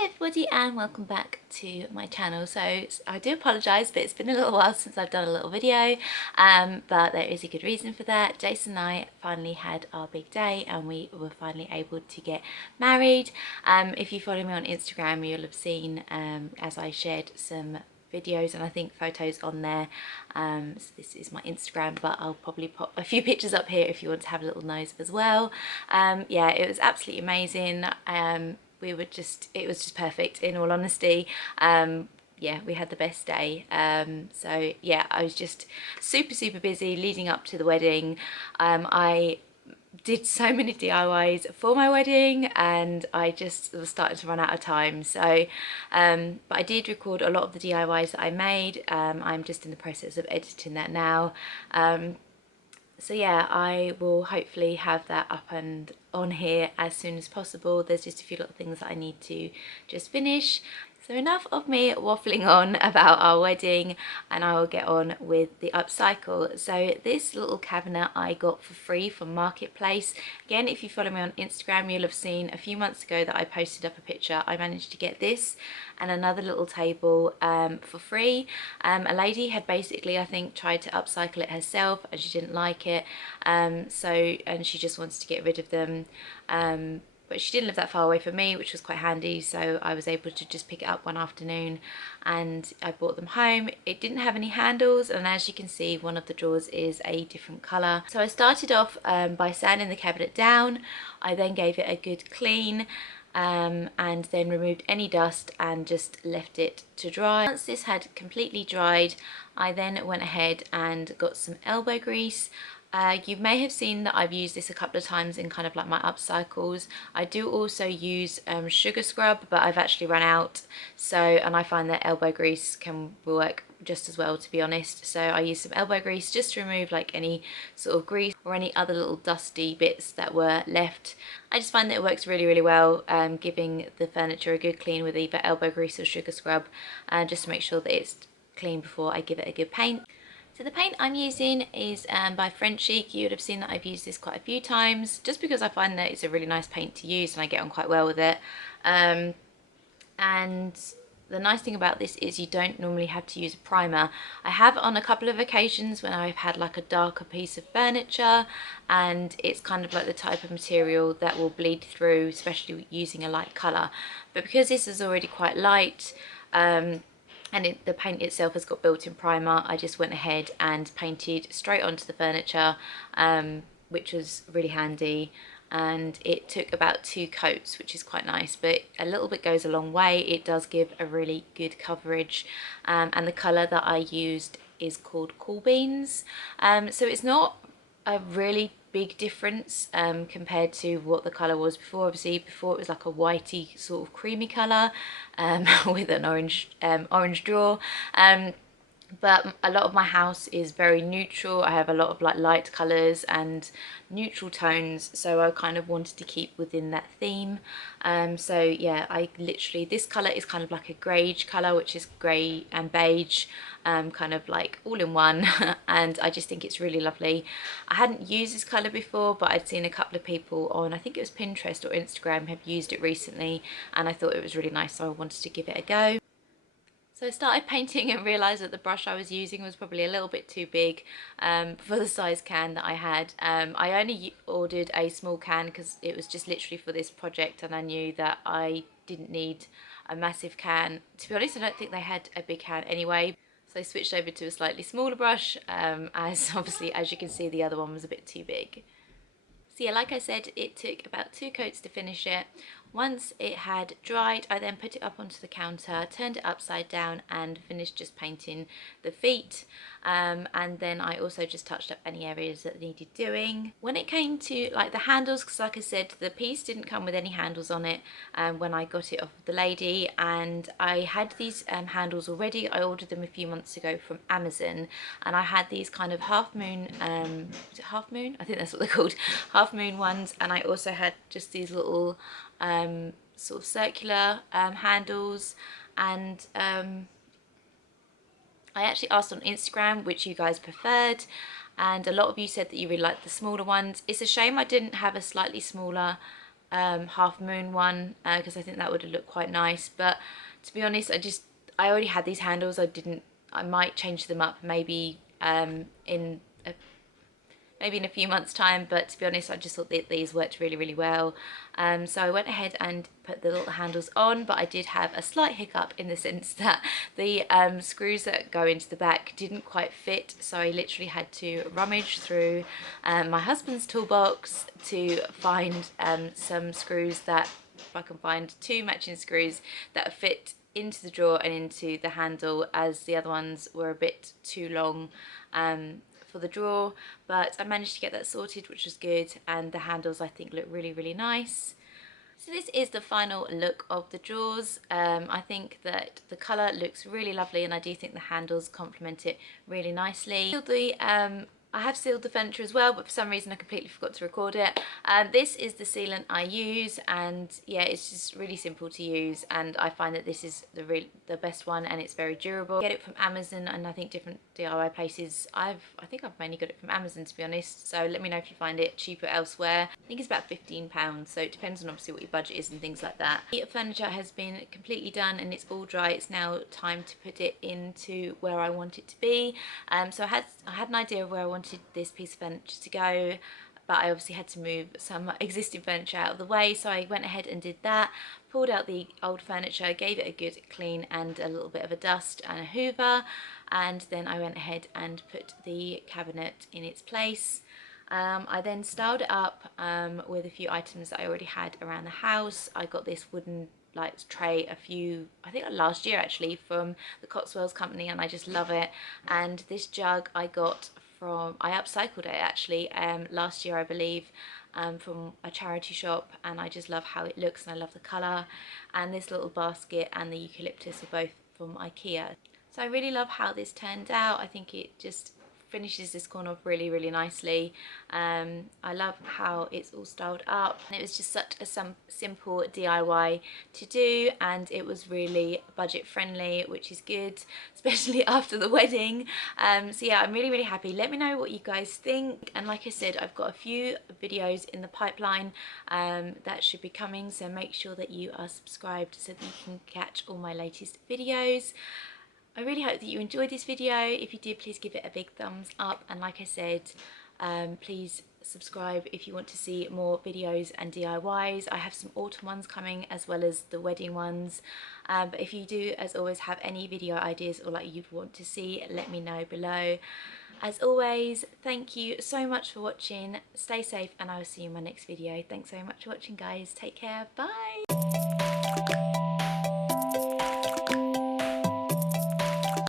Hi everybody and welcome back to my channel. So I do apologise, but it's been a little while since I've done a little video, but there is a good reason for that. Jason and I finally had our big day and we were finally able to get married. If you follow me on Instagram, you'll have seen as I shared some videos and I think photos on there. So this is my Instagram, but I'll probably pop a few pictures up here if you want to have a little nose as well. Yeah, it was absolutely amazing. It was just perfect, in all honesty. Yeah, we had the best day. So yeah, I was just super busy leading up to the wedding. I did so many DIYs for my wedding and I just was starting to run out of time. So but I did record a lot of the DIYs that I made. I'm just in the process of editing that now. So yeah, I will hopefully have that up and on here as soon as possible. There's just a few little things that I need to just finish. So enough of me waffling on about our wedding and I will get on with the upcycle. So this little cabinet I got for free from Marketplace. Again, if you follow me on Instagram, you'll have seen a few months ago that I posted up a picture. I managed to get this and another little table for free. A lady had basically, I think, tried to upcycle it herself and she didn't like it. And she just wants to get rid of them. But she didn't live that far away from me, which was quite handy, so I was able to just pick it up one afternoon and I brought them home. It didn't have any handles, and as you can see, one of the drawers is a different colour. So I started off by sanding the cabinet down. I then gave it a good clean and then removed any dust and just left it to dry. Once this had completely dried, I then went ahead and got some elbow grease. You may have seen that I've used this a couple of times in kind of like my upcycles. I do also use sugar scrub, but I've actually run out. And I find that elbow grease can work just as well, to be honest. So I use some elbow grease just to remove like any sort of grease or any other little dusty bits that were left. I just find that it works really well, giving the furniture a good clean with either elbow grease or sugar scrub, just to make sure that it's clean before I give it a good paint. So the paint I'm using is by French Chic. You would have seen that I've used this quite a few times just because I find that it's a really nice paint to use and I get on quite well with it. And the nice thing about this is you don't normally have to use a primer. I have on a couple of occasions when I've had like a darker piece of furniture and it's kind of like the type of material that will bleed through, especially using a light colour. But because this is already quite light, and the paint itself has got built-in primer, I just went ahead and painted straight onto the furniture, which was really handy. And it took about 2 coats, which is quite nice, but a little bit goes a long way. It does give a really good coverage, and the colour that I used is called Cool Beans. So it's not a really big difference compared to what the colour was before. Obviously before it was like a whitey sort of creamy colour with an orange drawer. But a lot of my house is very neutral. I have a lot of like light colours and neutral tones, so I kind of wanted to keep within that theme. So yeah, this colour is kind of like a greige colour, which is grey and beige, kind of like all in one. And I just think it's really lovely. I hadn't used this colour before, but I'd seen a couple of people on, I think it was Pinterest or Instagram, have used it recently, and I thought it was really nice, so I wanted to give it a go. So I started painting and realised that the brush I was using was probably a little bit too big for the size can that I had. I only ordered a small can because it was just literally for this project and I knew that I didn't need a massive can. To be honest, I don't think they had a big can anyway. So I switched over to a slightly smaller brush as obviously, as you can see, the other one was a bit too big. So yeah, like I said, it took about 2 coats to finish it. Once it had dried, I then put it up onto the counter, turned it upside down and finished just painting the feet. And then I also just touched up any areas that needed doing. When it came to like the handles, because like I said, the piece didn't come with any handles on it when I got it off of the lady, and I had these handles already. I ordered them a few months ago from Amazon, and I had these kind of half moon, is it half moon? I think that's what they're called, half moon ones, and I also had just these little sort of circular handles. And I actually asked on Instagram which you guys preferred, and a lot of you said that you really liked the smaller ones. It's a shame I didn't have a slightly smaller half moon one, because I think that would have looked quite nice. But to be honest, I already had these handles. I might change them up maybe in a maybe in a few months time, but to be honest I just thought that these worked really well. So I went ahead and put the little handles on, but I did have a slight hiccup in the sense that the screws that go into the back didn't quite fit, so I literally had to rummage through my husband's toolbox to find some screws that, if I can find 2 matching screws that fit into the drawer and into the handle, as the other ones were a bit too long for the drawer. But I managed to get that sorted, which was good, and the handles I think look really nice. So this is the final look of the drawers. I think that the colour looks really lovely, and I do think the handles complement it really nicely. I have sealed the furniture as well, but for some reason I completely forgot to record it. This is the sealant I use, and yeah, it's just really simple to use, and I find that this is the best one, and it's very durable. Get it from Amazon, and I think different DIY places. I think I've mainly got it from Amazon, to be honest, so let me know if you find it cheaper elsewhere. I think it's about £15, so it depends on obviously what your budget is and things like that. The furniture has been completely done and it's all dry. It's now time to put it into where I want it to be. So I had an idea of where I wanted this piece of furniture to go, but I obviously had to move some existing furniture out of the way, so I went ahead and did that, pulled out the old furniture, gave it a good clean and a little bit of a dust and a hoover, and then I went ahead and put the cabinet in its place. I then styled it up with a few items that I already had around the house. I got this wooden tray I think last year actually, from the Cotswolds company, and I just love it. And this jug I got I upcycled it actually last year I believe, from a charity shop, and I just love how it looks and I love the colour. And this little basket and the eucalyptus are both from IKEA. So I really love how this turned out. I think it just finishes this corner off really nicely. I love how it's all styled up, and it was just such a simple DIY to do, and it was really budget friendly, which is good, especially after the wedding. So yeah, I'm really happy. Let me know what you guys think, and like I said, I've got a few videos in the pipeline that should be coming, so make sure that you are subscribed so that you can catch all my latest videos. I really hope that you enjoyed this video. If you did, please give it a big thumbs up, and like I said, please subscribe if you want to see more videos and DIYs. I have some autumn ones coming as well as the wedding ones, but if you do, as always, have any video ideas or like you'd want to see, let me know below. As always, thank you so much for watching. Stay safe, and I will see you in my next video. Thanks so much for watching, guys. Take care. Bye.